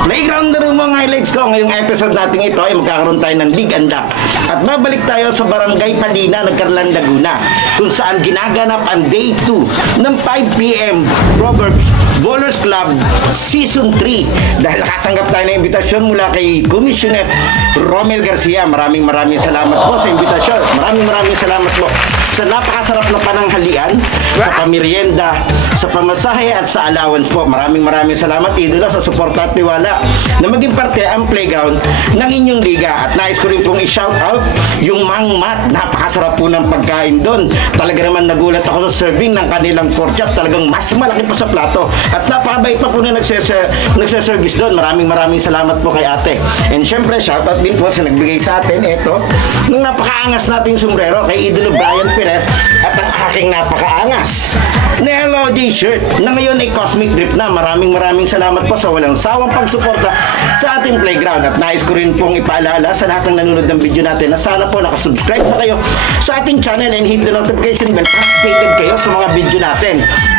Playground na rin mga highlights ko. Ngayong episode natin ito ay magkakaroon tayo ng Dig and Duck. At babalik tayo sa Barangay Palina, Nagcarlan, Laguna, kung saan ginaganap ang Day 2 ng 5 p.m. Proverbs Bowlers Club Season 3. Dahil nakatanggap tayo ng imbitasyon mula kay Commissioner Romel Garcia. Maraming salamat po sa imbitasyon. Maraming salamat po sa napakasarap na pananghalian, sa pamerienda, sa pamasahe at sa allowance po. Maraming salamat, idolo, sa suporta at tiwala na maging parte ang playground ng inyong liga. At nais ko rin pong i-shout out yung Mang Mat. Napakasarap po ng pagkain doon. Talaga naman nagulat ako sa serving ng kanilang pork chop. Talagang mas malaki pa sa plato. At napakabait pa po na nagse-service doon. Maraming salamat po kay ate. And syempre, shout out din po sa nagbigay sa atin ito ng napakaangas nating sombrero kay idolo Brian Piret at ang aking napakaangas na LOD shirt na ngayon ay Cosmic Drip na. Maraming salamat po sa walang sawang pagsuporta sa ating playground. At nais ko rin pong ipaalala sa lahat ng nanonood ng video natin na sana po nakasubscribe na kayo sa ating channel and hit the notification bell. Updated kayo sa mga video natin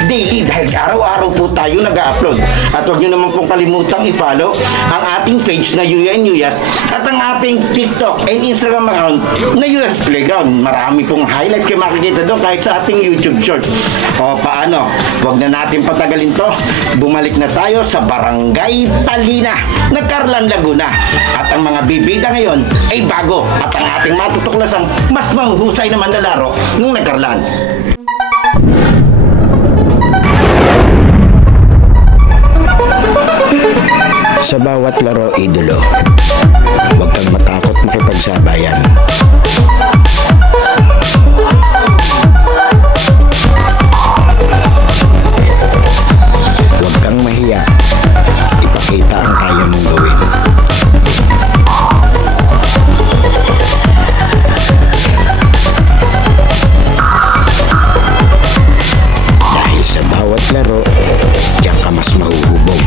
daily dahil araw-araw po tayo nag-upload. At huwag nyo naman pong kalimutang i-follow ang ating page na UNUYAS at ang ating TikTok and Instagram account na US Playground. Marami pong highlights kayo makikita doon kahit sa ating YouTube short. O paano? Huwag na natin patagalin to. Bumalik na tayo sa Barangay Palina, Nagcarlan, Laguna. At ang mga bibida ngayon ay bago. At ang ating matutuklasang mas mahuhusay naman na laro ng Nagcarlan. Sa bawat laro, idolo, huwag kang matakot makipagsabayan. Huwag kang mahiya. Ipakita ang kaya mong gawin. Dahil sa bawat laro, diyan ka mas mahuhubog.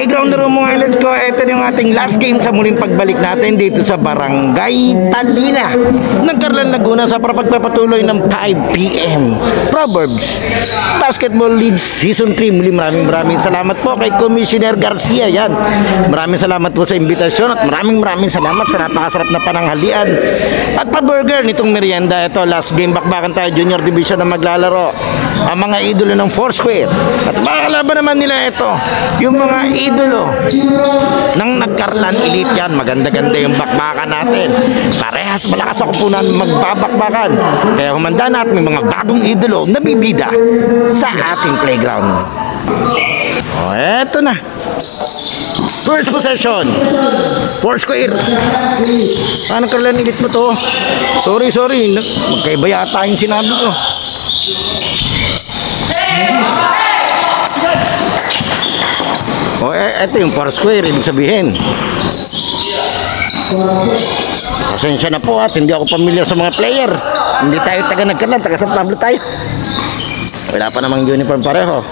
playground na rin mga let's go. Ito yung ating last game sa muling pagbalik natin dito sa Barangay Palina ng Carlan, Laguna sa pagpapatuloy ng 5 p.m. Proverbs Basketball League Season 3. Muli maraming salamat po kay Commissioner Garcia. Yan. Maraming salamat po sa imbitasyon at maraming salamat sa napakasarap na pananghalian at pa-burger nitong merienda. Ito, last game, bakbakan tayo, Junior Division na maglalaro ang mga idolo ng Foursquare. At makakalaban naman nila ito, yung mga idolo ng nagkarlan elite. Yan, maganda-ganda yung bakbakan natin. Parehas malakas ako po na magbabakbakan. Kaya humanda na at may mga bagong idolo na bibida sa ating playground. O, eto na. First possession. Foursquare. Ano karlan elite mo to? Sorry. Magkaiba yata yung sinabi ko. O, eto yung Foursquare, ibig sabihin. Pasensya na po at hindi ako pamilyar sa mga player. Hindi tayo taga nagkarlan, taga San Pablo tayo. Wala pa namang uniform pareho.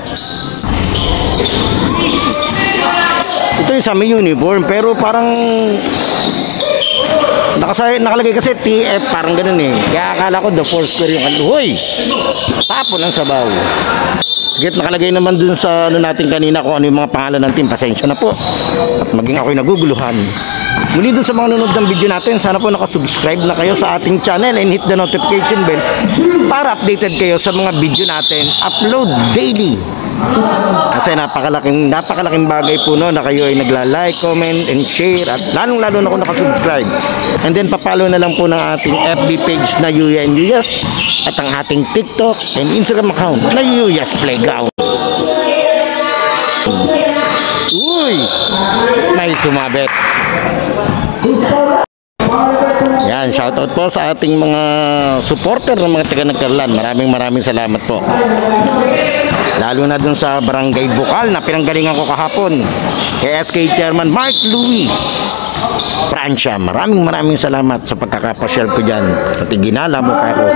Ito yung sa may uniform, pero parang nakalagay kasi TF, parang ganun eh. Kaya akala ko the Foursquare yung hoy! Tapon ang sabaw. Sige, nakalagay naman dun sa ano natin kanina kung ano yung mga pangalan ng team. Pasensya na po. At maging ako'y naguguluhan. Muli dun sa mga nanonood ng video natin, sana po nakasubscribe na kayo sa ating channel and hit the notification bell para updated kayo sa mga video natin. Upload daily. Kasi napakalaking bagay po no, na kayo ay nagla-like, comment, and share. At lalong-lalo na kung nakasubscribe. And then papalo na lang po ng ating FB page na Yuya and Yuyas at ang ating TikTok and Instagram account na Yuyas Playground. Uy! May sumabit. Yan, shoutout po sa ating mga supporter ng mga taga Nagkarlan. Maraming salamat po. Lalo na dun sa Barangay Bukal na pinanggalingan ko kahapon. Kay SK Chairman Mark Louis Francia. Maraming salamat sa pagkakapasyal ko dyan. Pati ginala mo pa ako.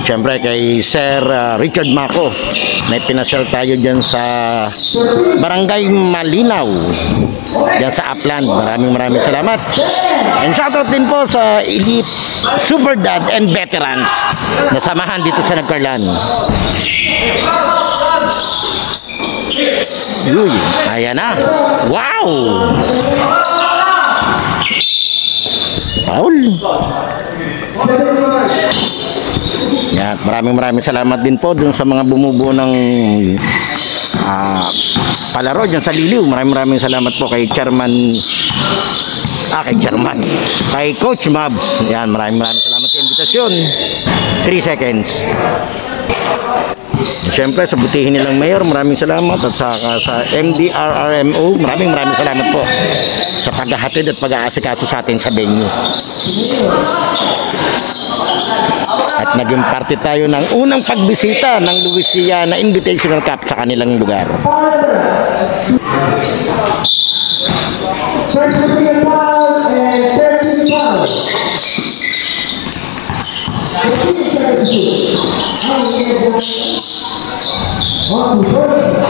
At syempre kay Sir Richard Mako na pinasyal tayo dyan sa Barangay Malinaw dyan sa Upland. Maraming salamat. And shoutout din po sa Elite Super Dad and Veterans na samahan dito sa Nagkarlan. Uy, ayan na. Wow! Paul. Yan, maraming salamat din po dun sa mga bumubuo ng palaro dyan sa Liliw. Maraming salamat po kay kay Coach Mabs. Yan, maraming salamat sa invitasyon. 3 seconds. Siyempre sa butihin nilang mayor, maraming salamat. At saka sa MDRRMO, maraming salamat po sa paghahatid at pag-aasikaso sa atin sa venue. At naging parte tayo ng unang pagbisita ng Louisiana Invitational Cup sa kanilang lugar.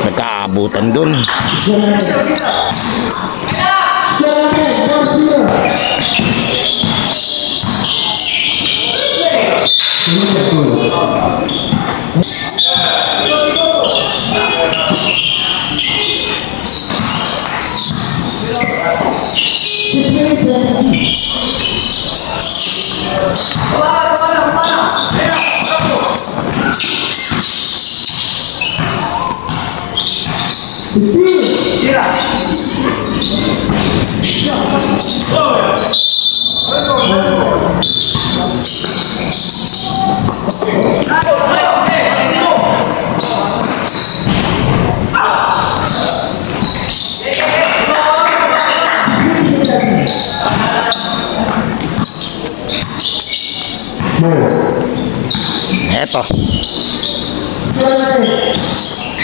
Nagkaabutan dun. Eto.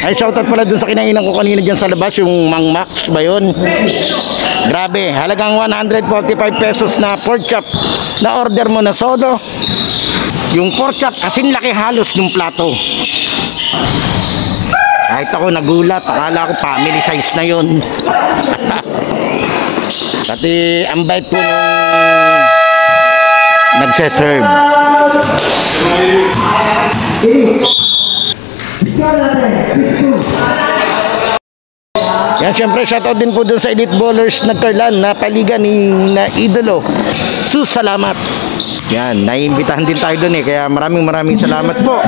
Ay, shoutout pala dun sa kinainan ko kanina dyan sa labas, yung Mang Max ba yun? Grabe, halagang 145 pesos na pork chop na order mo na sodo. Yung pork chop, kasing laki halos ng plato. Kahit ako nagulat, akala ko family size na yun. Pati ang bait po nung nagse-serve. Yan, syempre shoutout din po dun sa Elite Ballers nagkarlan na paligan ni na idolo. Sus, salamat. Yan, naiimbitahan din tayo dun kaya maraming salamat po.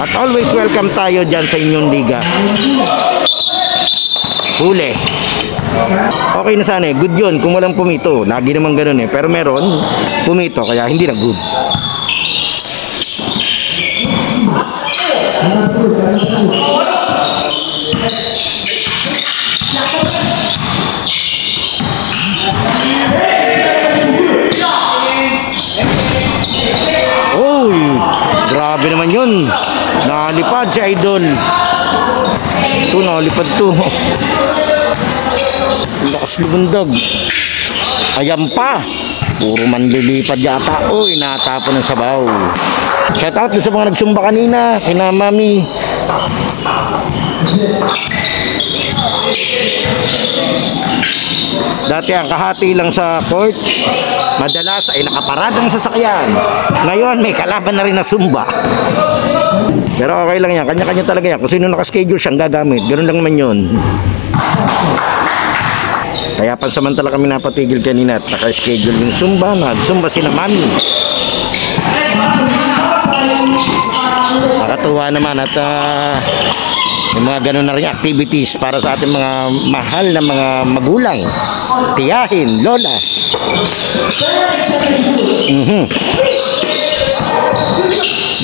At always welcome tayo dyan sa inyong liga. Huli. Okay na sana good yun kung walang pumito. Lagi naman ganun pero meron pumito kaya hindi na good. Uy, grabe naman yun. Nalipad si Idol. Ito, nalipad to. Lakas lumundag. Ayan pa. Puro manlilipad yata. Uy, natapon ng sabaw. Shout out sa mga nagsumba kanina. Kina Mami. Dati ang kahati lang sa court, madalas ay nakaparadang sasakyan. Ngayon may kalaban na rin na sumba. Pero okay lang yan, kanya-kanya talaga yan. Kung sino nakaschedule siyang gagamit, ganoon lang naman yun. Kaya pansamantala kami napatigil kanina at naka-schedule yung sumba. Nag-sumba sina Mami. Nakatuwa naman at yung mga ganun na rin activities para sa ating mga mahal na mga magulang, tiyahin, lola.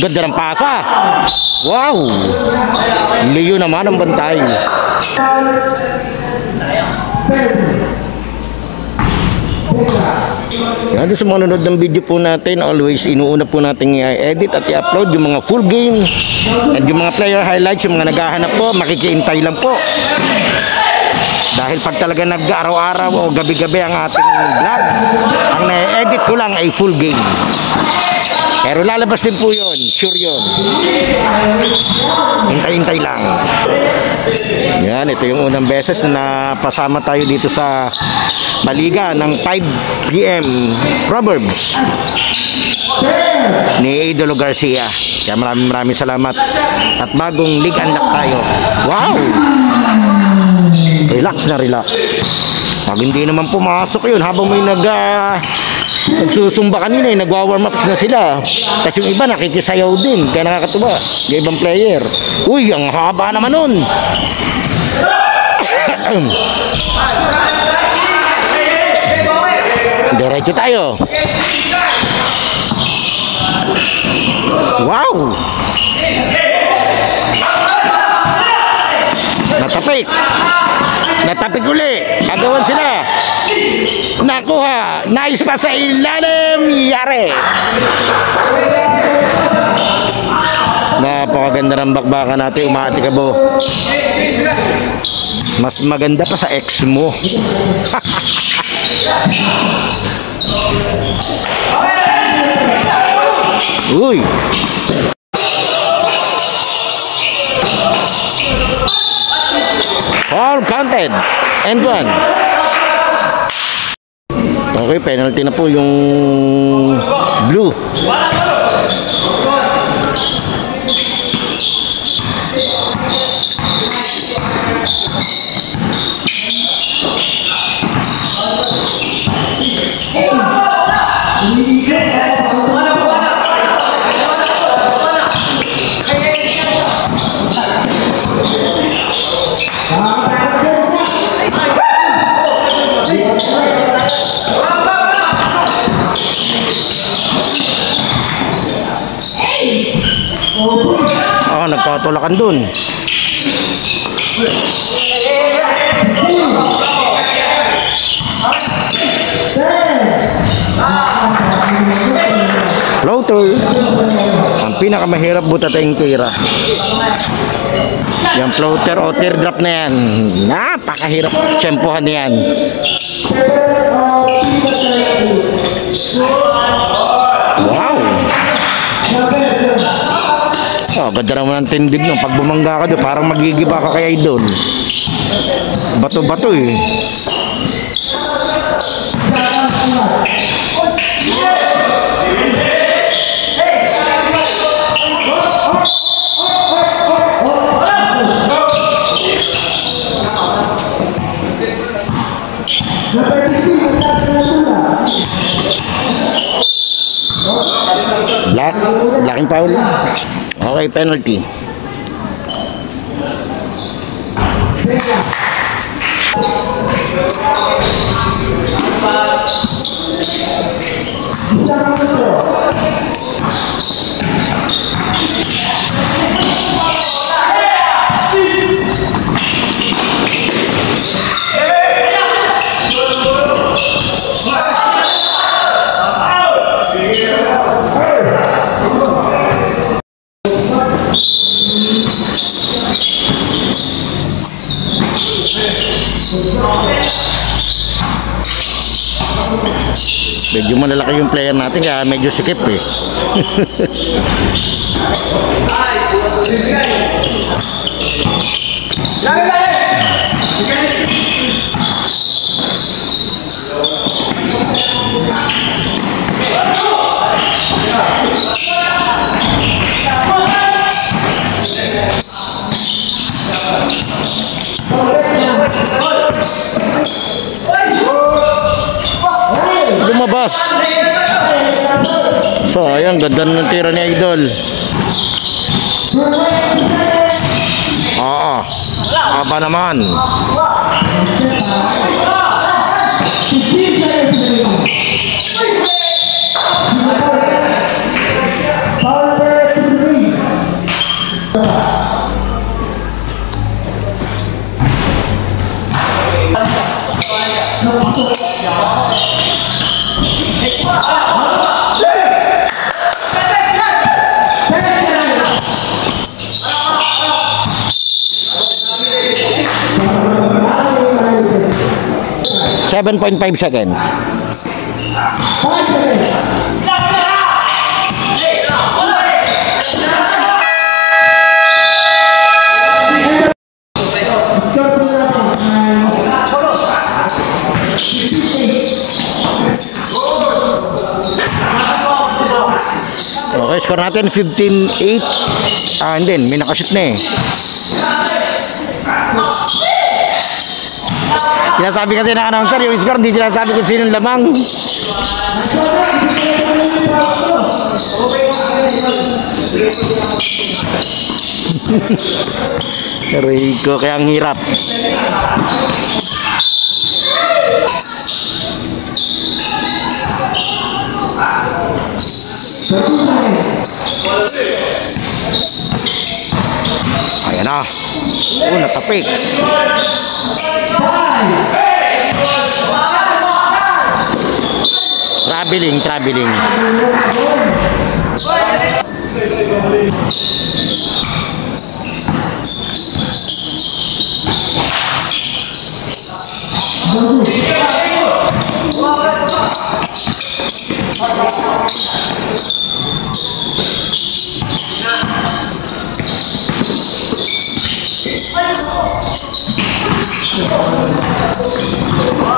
Ganda ng pasa. Wow, liyo naman ang bantay. Yan, sa mga nanonood ng video po natin, always inuuna po natin i-edit at i-upload yung mga full game and yung mga player highlights. Yung mga naghahanap po, makikiintay lang po. Dahil pag talaga nag-araw-araw o gabi-gabi ang ating vlog, ang na-edit ko lang ay full game. Pero lalabas din po yun, sure yun. Hintay-hintay lang. Yan, ito yung unang beses na napasama tayo dito sa Baliga ng 5 PM Proverbs ni Idolo Garcia. Kaya maraming salamat. At bagong league unlock tayo. Wow! Relax na relax. Pag hindi naman pumasok yun habang may nagsusumba kanina, nagwa-warm up na sila. Kasi yung iba nakikisayaw din. Kaya nakakatuwa. Yung ibang player. Uy, ang haba naman nun. Diretso tayo. Wow! Natapik. Natapik uli. Agawan sila. Nakuha. Nice pa sa ilalim. Yari. Napakaganda ng bakbakan natin. Umati ka bo. Mas maganda pa sa ex mo. Uy. All counted. And one. Okay, penalty na po yung blue. Nagpatulakan dun. Floater. Ang pinakamahirap butating tira. Yung floater o teardrop na yan, napakahirap tsempohan yan. Wow. Oh, ganda naman ang tindig nun. Pag bumangga ka doon, parang magigiba ka kay Idol. Bato-bato eh. Laking foul. Okay, penalty. Medyo malalaki yung player natin kaya medyo sikip eh. Lumabas. So ayan, ganda ng tira ni Idol. Oo. Aba naman. Seven 7.5 seconds. Okay, score natin 15-8. And then, may nakashoot na eh. Sinasabi kasi ng announcer, yung score, hindi sinasabi kung sinong lamang. Rico, kaya ang hirap. Ayan na. Natapik. Traveling.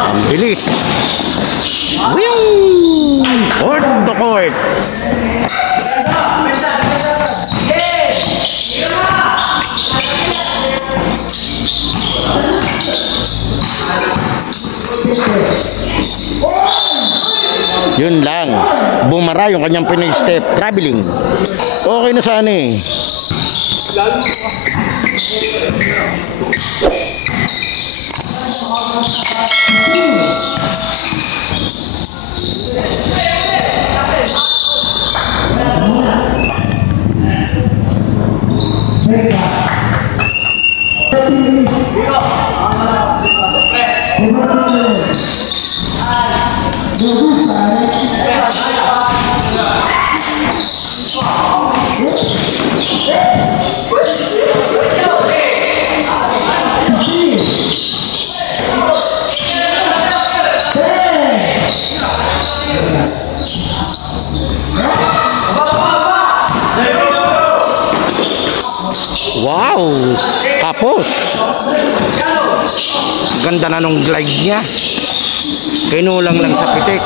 Ang bilis. Court to court. Yun lang. Bumara yung kanyang Pinoy step. Traveling. Okay na sana eh. Ganda na nung glide niya. Kinulang lang sa pitik.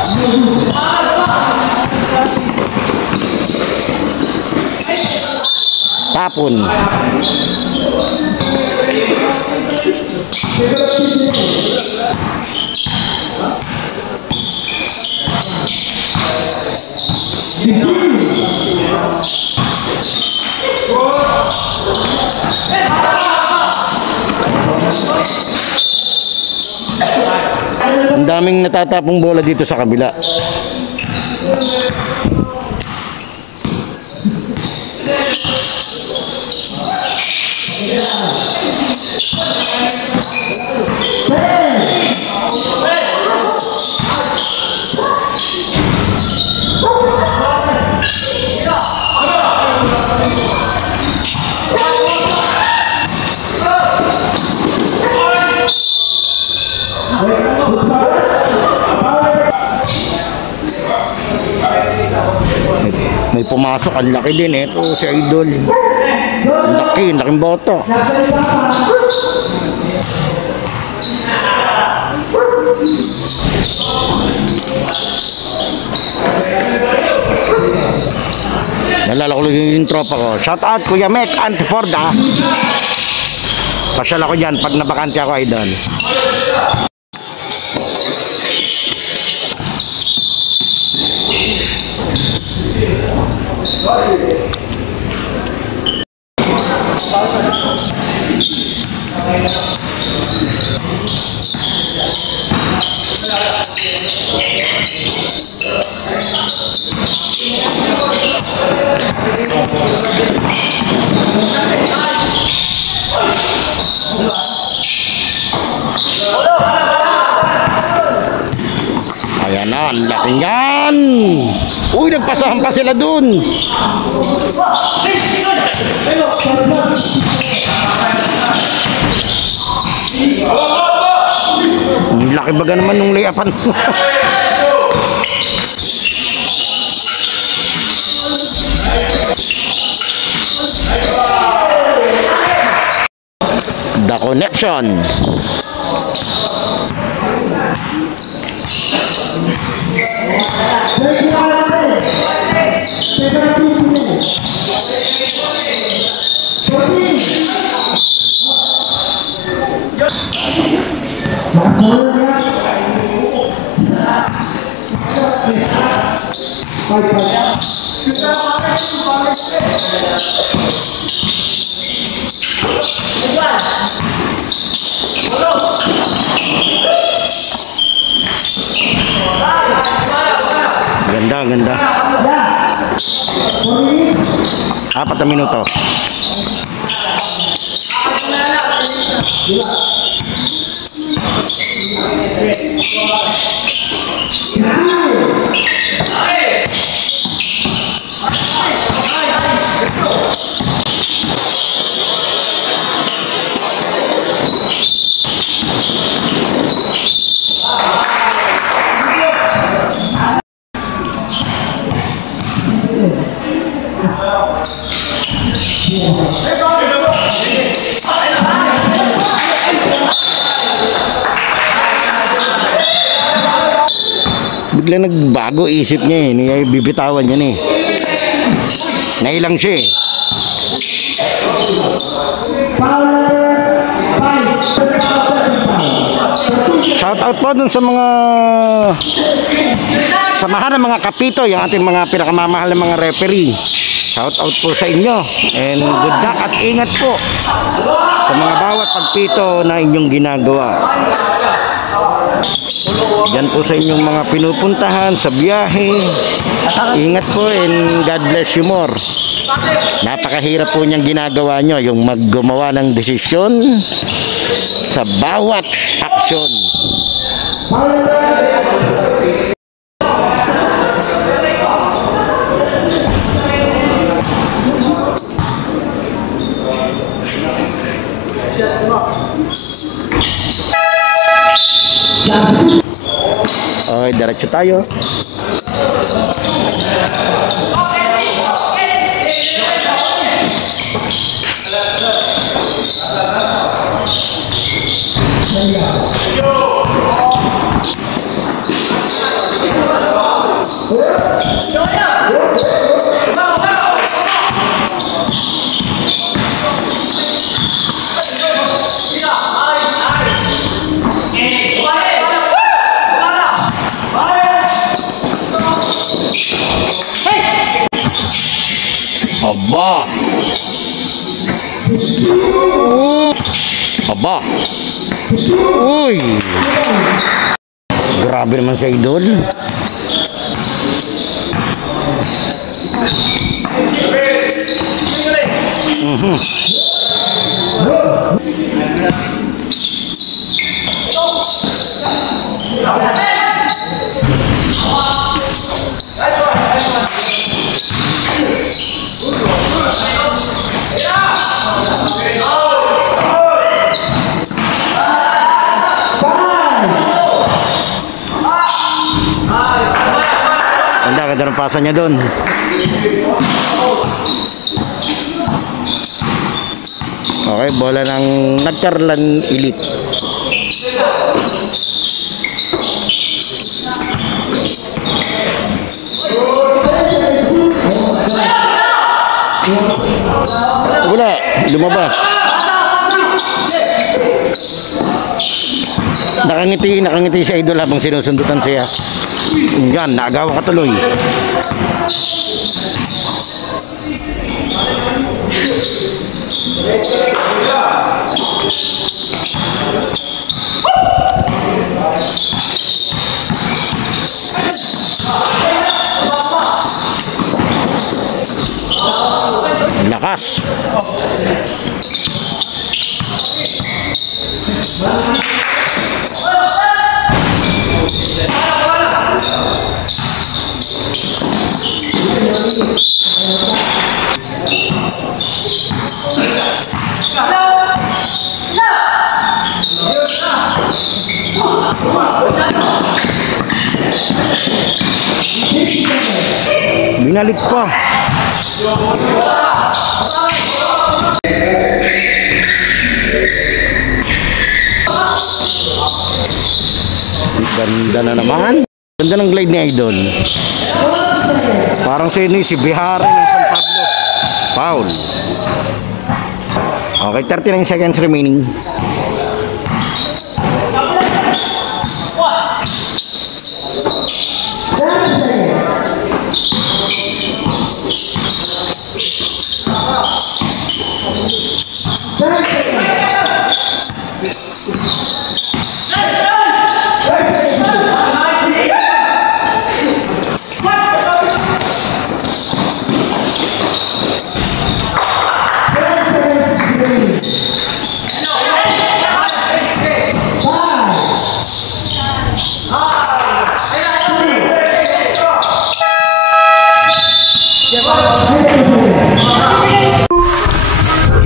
Tapon. Ang daming natatapong bola dito sa kabila. May pumasok, ang laki din eh. Ito si Idol. Ang laking boto. Nalala ko yung tropa ko. Shout out Kuya Mek, Antipord ah. Pasyal ako dyan pag nabakante ako, Idol. Ayan na, ang laki yan. Uy, nagpasahan pa sila dun. Ang laki baga naman nung layapan. The Connection. Ganda. 4 na minuto. Bigla nagbago isip niya eh, bibitawan niya eh. Nailang siya eh. Shout out po dun sa mga samahan ng mga kapito, yung ating mga pinakamamahal ng mga referee. Shout out po sa inyo and good luck at ingat po sa mga bawat pagpito na inyong ginagawa. Diyan po sa inyong mga pinupuntahan sa biyahe. Ingat po and God bless you more. Napakahirap po niyang ginagawa nyo, yung maggumawa ng desisyon sa bawat aksyon. Okay, diretso tayo. Aba! Aba! Uy! Grabe naman sa idol. Ganda ng pasa niya doon. Okay, bola ng Nagkarlan Elite. Wala, lumabas. Nakangiti si Idol habang sinusundutan siya. Yan, naagawa ka tuloy. Lakas. Binalik pa. Ganda na naman. Ganda ng glide ni Idol. Parang si Bihari ng San Pablo. Foul. Okay, 39 seconds remaining.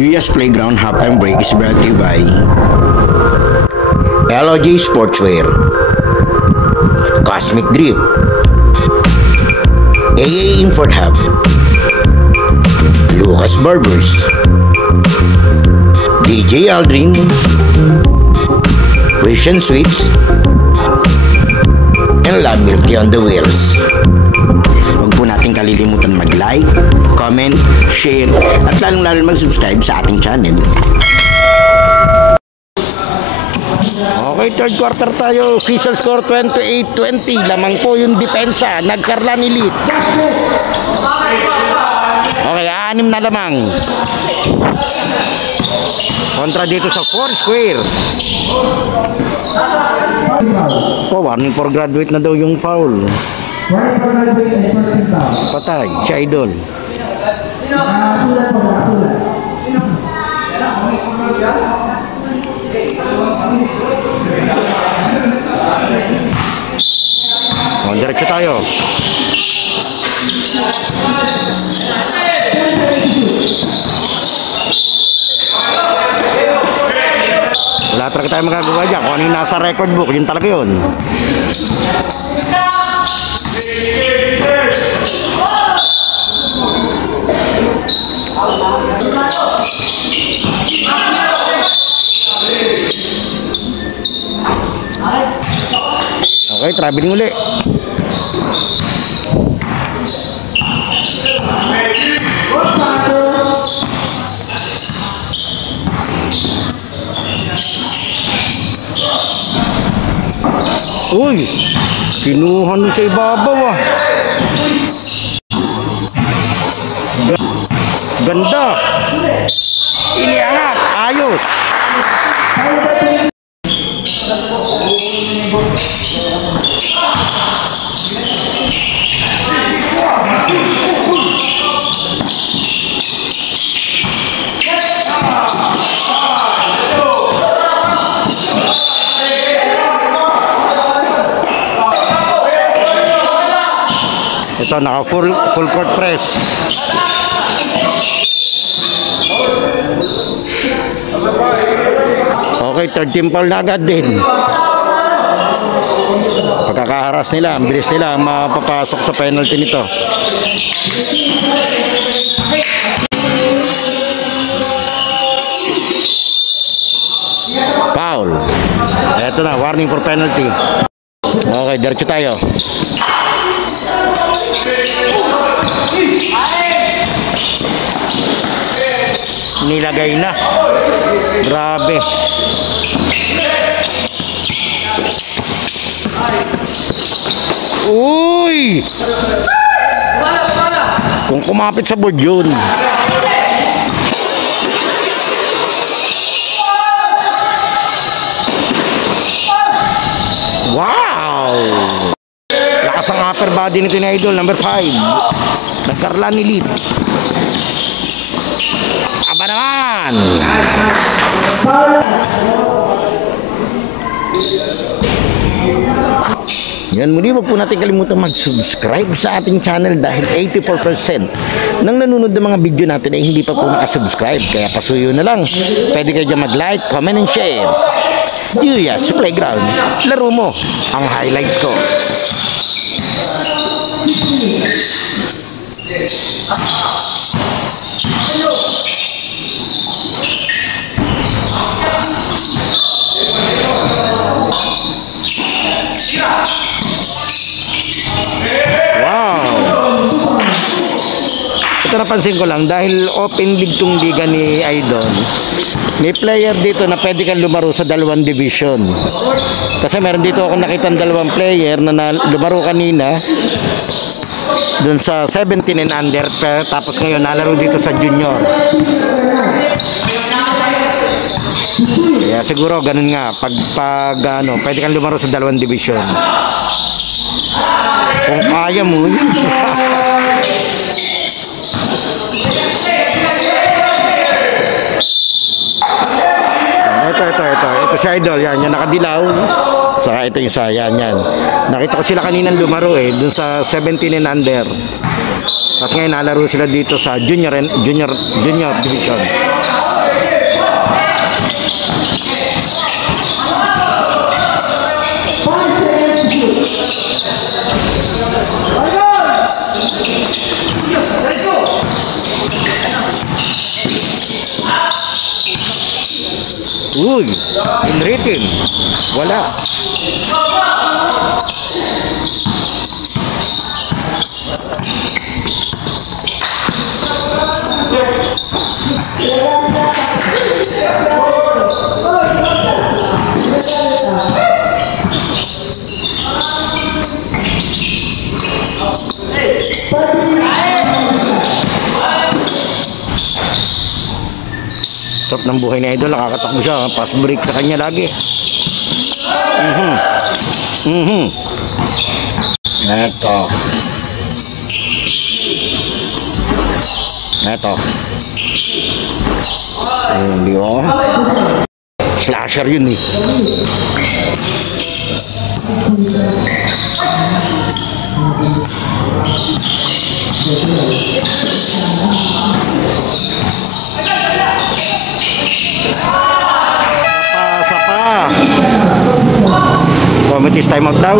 US Playground halftime break is brought to you by LOG Sportswear, Cosmic Drip, AA Import Hub, Lucas Barbers, DJ Aldrin, Christian Sweets, and Love Milky on the Wheels. Huwag po natin kalilimutan mag-like, comment, share, at lalong-lalo mag-subscribe sa ating channel. Okay, third quarter tayo. Official score 28-20. Lamang po yung depensa. Nagkarlan Elite. Okay, 6 na lamang. Kontra dito sa 4 square. Oh, warning for graduate na daw yung foul. Patay, si Idol. Oh, diretso tayo. Wala talaga tayo magagawa dyan. Kung ano yung nasa record book, yun talaga yun. traveling uli. Uy, kinuha nyo sa ibabaw ah. Ganda. Iniangat, ayos. Ito, naka full court press. Okay, third team foul na agad din. Pagkakaharas nila, ang bilis nila mapapasok sa penalty nito. Foul. Ito na, warning for penalty. Okay, diretso tayo. Nilagay na. Grabe. Uy! Kung kumapit sa board yun. Wow! Lakas ang upper body nito ni Idol, number 5. Nagkarla ni Lead. Aba naman! Yan, muli wag po natin kalimutan mag-subscribe sa ating channel dahil 84% ng nanonood ng mga video natin ay hindi pa po nakasubscribe. Kaya pasuyo na lang. Pwede kayo dyan mag-like, comment, and share. Julius Playground. Laro mo ang highlights ko. Napansin ko lang dahil open league tong liga ni Idol, may player dito na pwede kang lumaro sa dalawang division. Kasi meron dito ako nakita dalawang player na lumaro kanina dun sa 17 and under, tapos ngayon nalaro dito sa junior. Kaya siguro ganun nga pag ano, pwede kang lumaro sa dalawang division kung kaya mo. Ito si Idol, yan nakadilaw. Saka ito yung isa, yan. Nakita ko sila kaninang lumaro dun sa 17 and under. Tapos ngayon nalaro sila dito sa junior division. Uy, in written. Wala. Top ng buhay ni Idol, nakakatakbo siya, pass break sa kanya lagi. Eto. Hindi oh. Slasher yun eh. Committee's time out daw.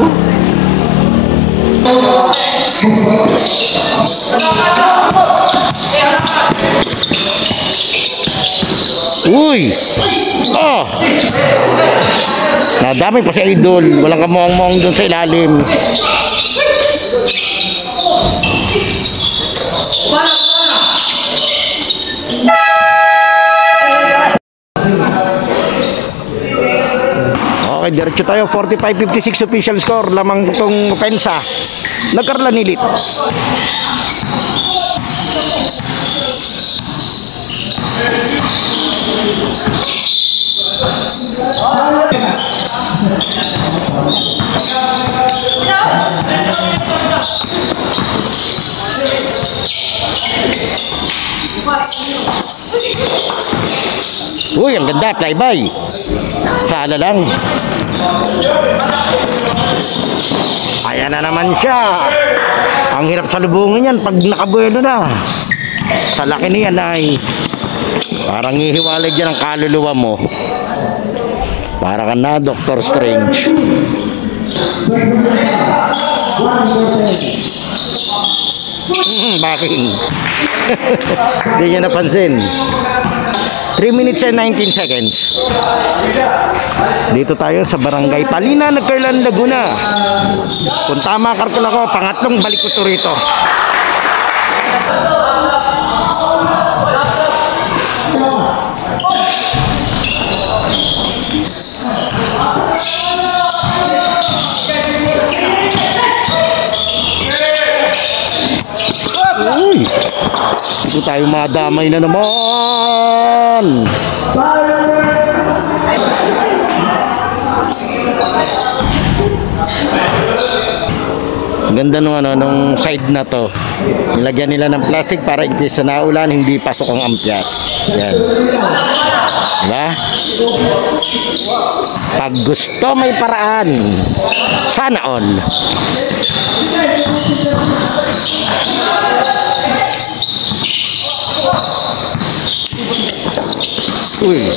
Uy! Oh! Dami pa si Idol. Walang kamuang-muang doon sa ilalim. Okay, diretso tayo. 45-56 official score. Lamang itong pensa. Nagkarlanilit. Uy, ang ganda, flyby. Sana lang. Ayan na naman siya. Ang hirap sa lubungin yan pag nakabuelo na. Sa laki niyan ay parang ihiwalay dyan ang kaluluwa mo. Para ka na Doctor Strange. Bakit? Hindi niya napansin. 3 minutes and 19 seconds. Dito tayo sa Barangay Palina, Nagkarlan, Laguna. Kung tama karkul ako, pangatlong balik ko to rito. Uy, dito tayo madamay na naman. Ganda nung nung side na to. Nilagyan nila ng plastic para in case na naulan hindi pasok ang ampyas. Yan. Diba? Pag gusto may paraan. Sana all. Uy.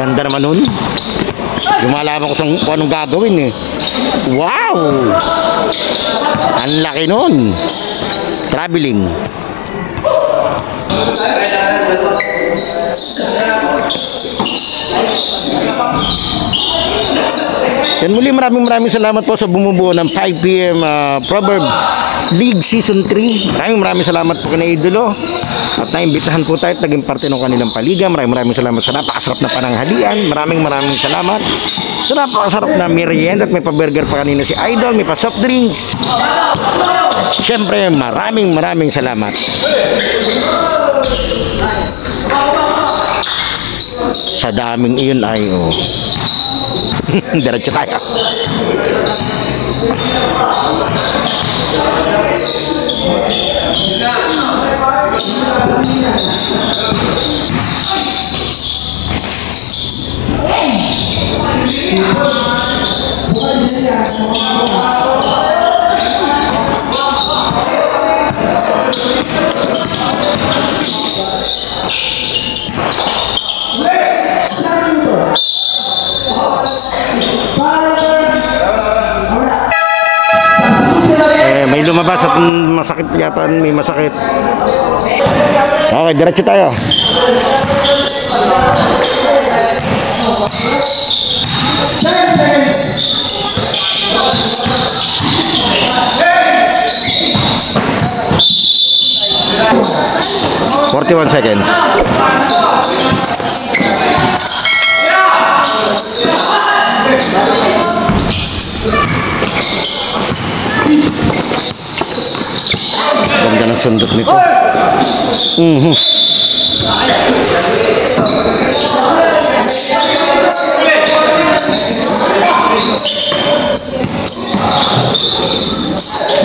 Ganda naman nun. Lumalaban ko sa kung anong gagawin eh. Wow! Ang laki nun. Traveling. Yan muli, maraming salamat po sa bumubuo ng 5 PM Proverb League Season 3. Maraming salamat po kina Idolo. At naimbitahan po tayo at naging parte ng kanilang paliga. Maraming salamat sa napakasarap na pananghalian. Maraming salamat sa napakasarap na merienda. At may pa-burger pa kanina si Idol. May pa-soft drinks. Siyempre, maraming salamat. Sa daming iyon ay diretso tayo. May lumabas at masakit yata, may masakit. Okay, diretso tayo. "41 seconds. Ganda ng sundot nito.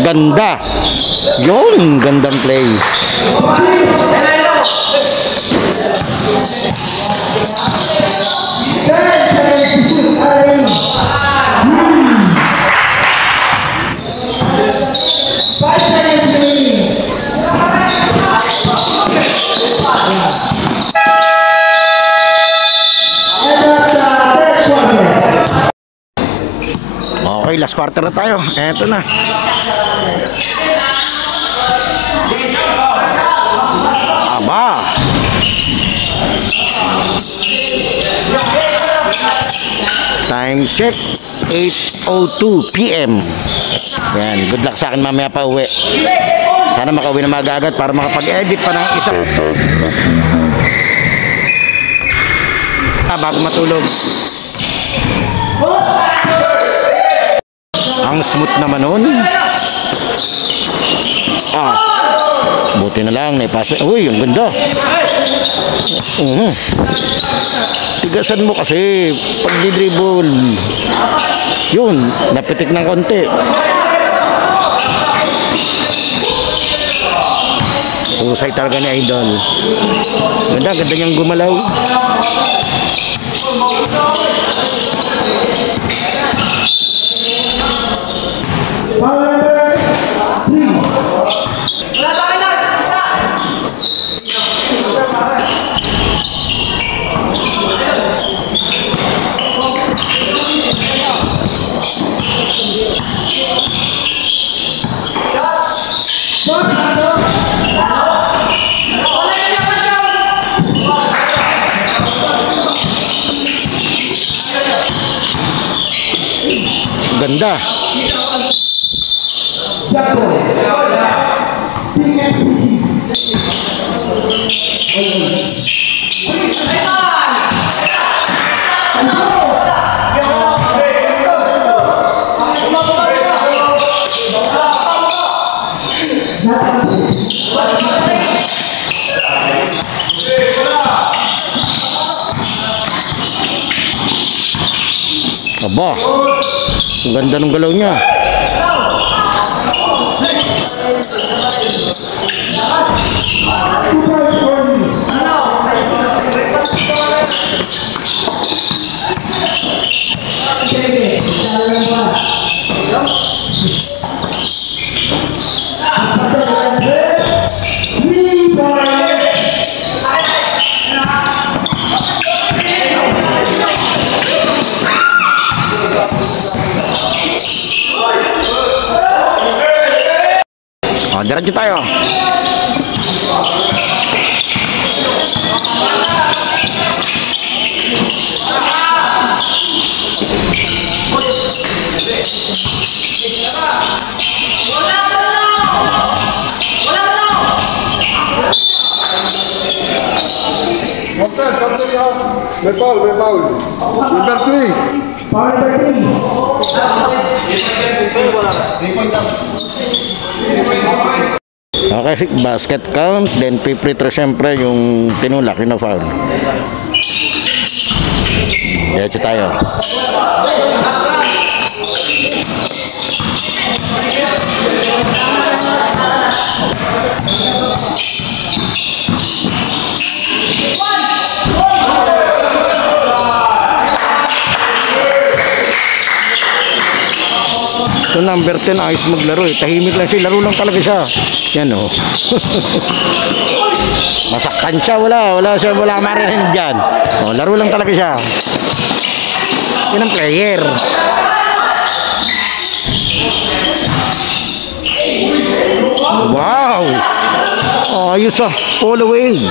Ganda. Yun, gandang play. Okay, last quarter na tayo. Eto na. Aba. Time check, 8:02 PM. Yan, good luck sa akin mamaya pa uwi. Sana makauwi na mag-agad para makapag-edit pa ng isa. Bago matulog. Ang smooth naman nun. Buti na lang naipasa. Uy, ang ganda. Tigasan mo kasi pag di-dribble. Yun, napitik ng konti. Usay talaga ni Idol. Ganda niyang gumalaw. Ganda. Aba, ang ganda ng galaw niya. Diretso tayo. May foul. Number 3. Okay, basket count, then free throw syempre yung tinulak, yung na-foul. Diretso tayo. Ito number 10, ayos maglaro eh. Tahimik lang siya, laro lang talaga siya. Yan o. Masaktan siya, wala maririnig dyan. O, laro lang talaga siya. Yan ang player. Wow! Ayos ah, all away.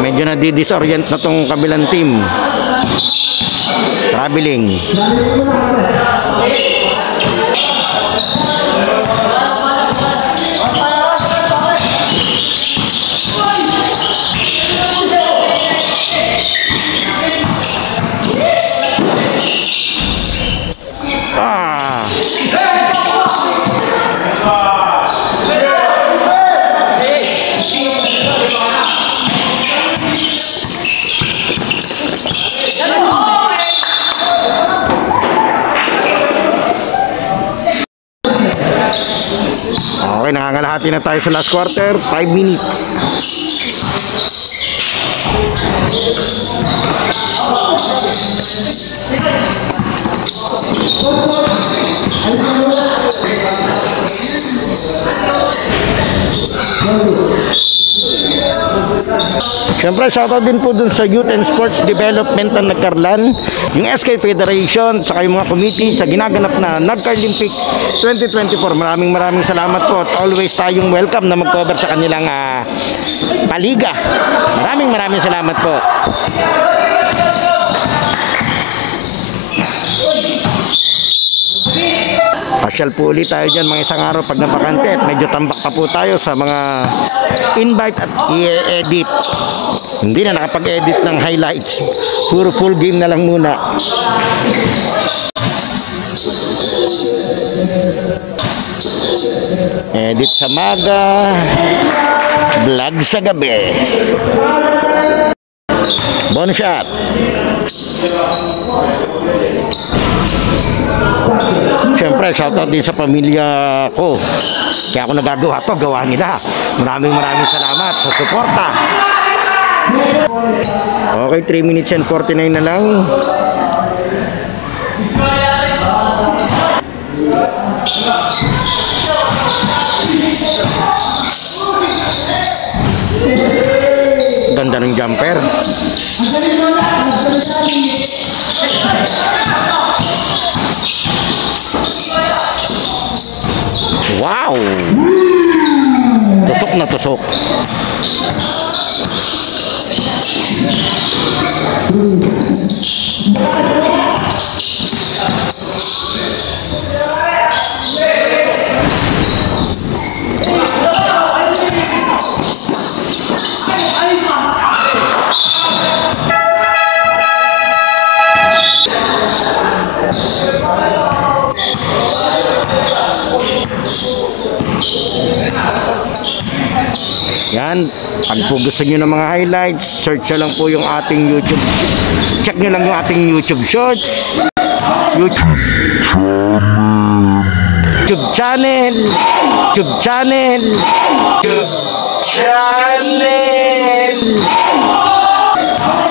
Medyo na-disorient na tong kabilang team. Traveling. Okay, nangangalahati na tayo sa last quarter. 5 minutes. Siyempre, shoutout din po dun sa Youth and Sports Development ng Nagkarlan, yung SK Federation, saka yung mga committee sa ginaganap na Nagkarlimpic 2024. Maraming salamat po at always tayong welcome na mag-cover sa kanilang paliga. Maraming salamat po. Pasyal po ulit tayo dyan mga isang araw pag napakante at medyo tambak pa po tayo sa mga invite at i-edit. Hindi na nakapag-edit ng highlights. Puro full game na lang muna. Edit sa maga, vlog sa gabi. Bonus shot. Siyempre, shoutout din sa pamilya ko. Kaya ako nagagawa to, gawa nila. Maraming salamat sa suporta. Okay, 3 minutes and 49 na lang. Ganda ng jumper. Wow! Tusok na tusok. Yan, pag po gusto nyo ng mga highlights, search nyo lang po yung ating YouTube. Check nyo lang yung ating YouTube shorts, YouTube channel, YouTube channel,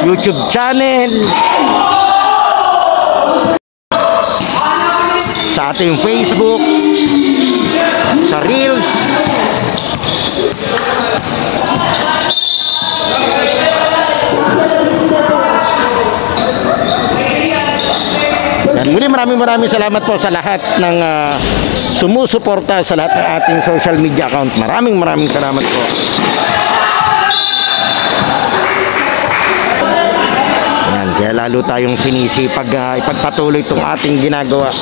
YouTube channel, sa ating Facebook, sa Reels. Muli maraming salamat po sa lahat ng sumusuporta sa lahat ng ating social media account. Maraming salamat po. Yan, kaya lalo tayong sinisipag ipagpatuloy itong ating ginagawa.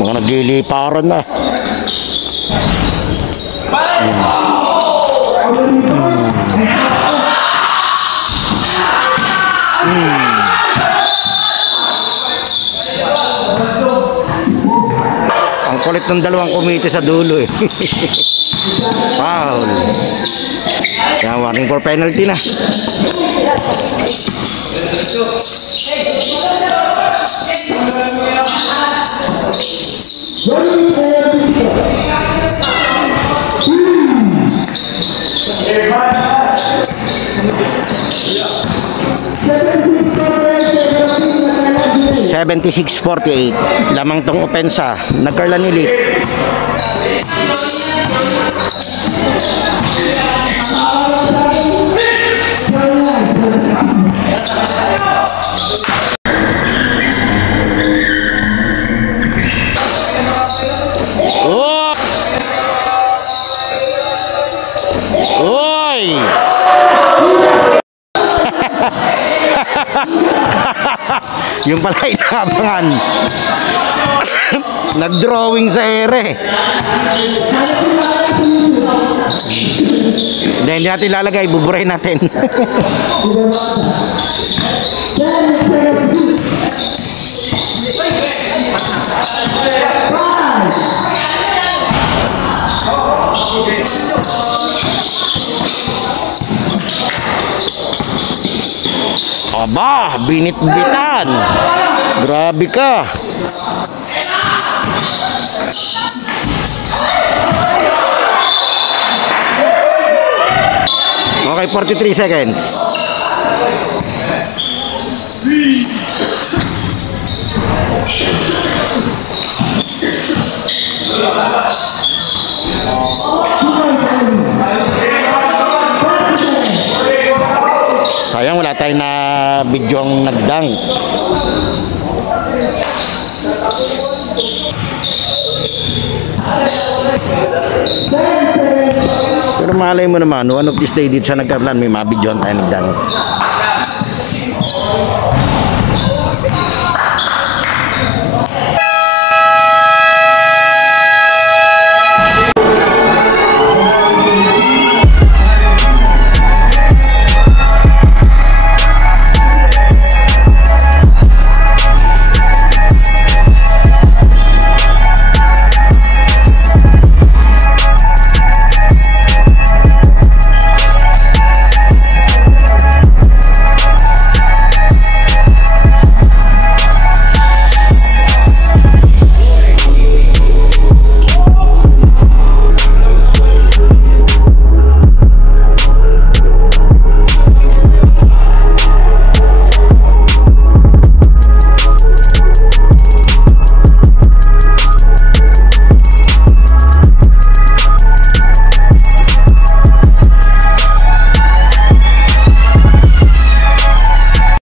Mga nagliliparan na. Ang kulit ng dalawang komite sa dulo eh. Foul. Kaya warning for penalty na. $76-48 lamang tong opensa. Nagkarlan nilit. Yung pala inabangan. Nag-drawing sa ere. Hindi natin lalagay, buburahin natin. Aba, binit-bitan. Grabe ka. Okay, 43 seconds. video ang nagdunk. Pero malay mo naman, one of these days dito sa Nagkarlan, may mabidyohan tayo nagdunk.